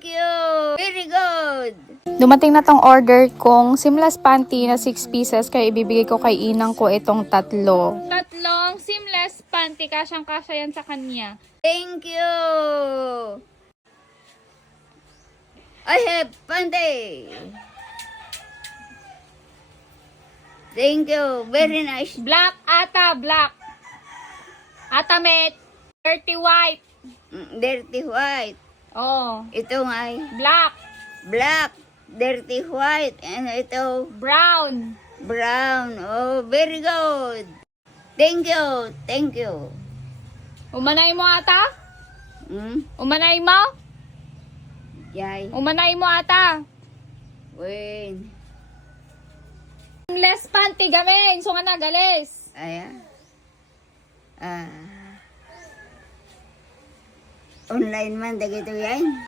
Thank you. Very good. Dumating na tong order kong seamless panty na 6 pieces kaya ibibigay ko kay inang ko itong tatlo. Tatlong seamless panty, kasyang-kasya yan sa kanya. Thank you. I have pante. Thank you. Very nice. Black ata, black. Ata met, dirty white. Dirty white. Oh, Ito nga ay black, black. Dirty white. And ito brown. brown. Oh, very good. Thank you. Thank you. Umanay mo ata? Umanay mo? Yay. Umanay mo ata? Win. Seamless panty gamin, so nga nagalis. Ayan. Online man, dagito yan.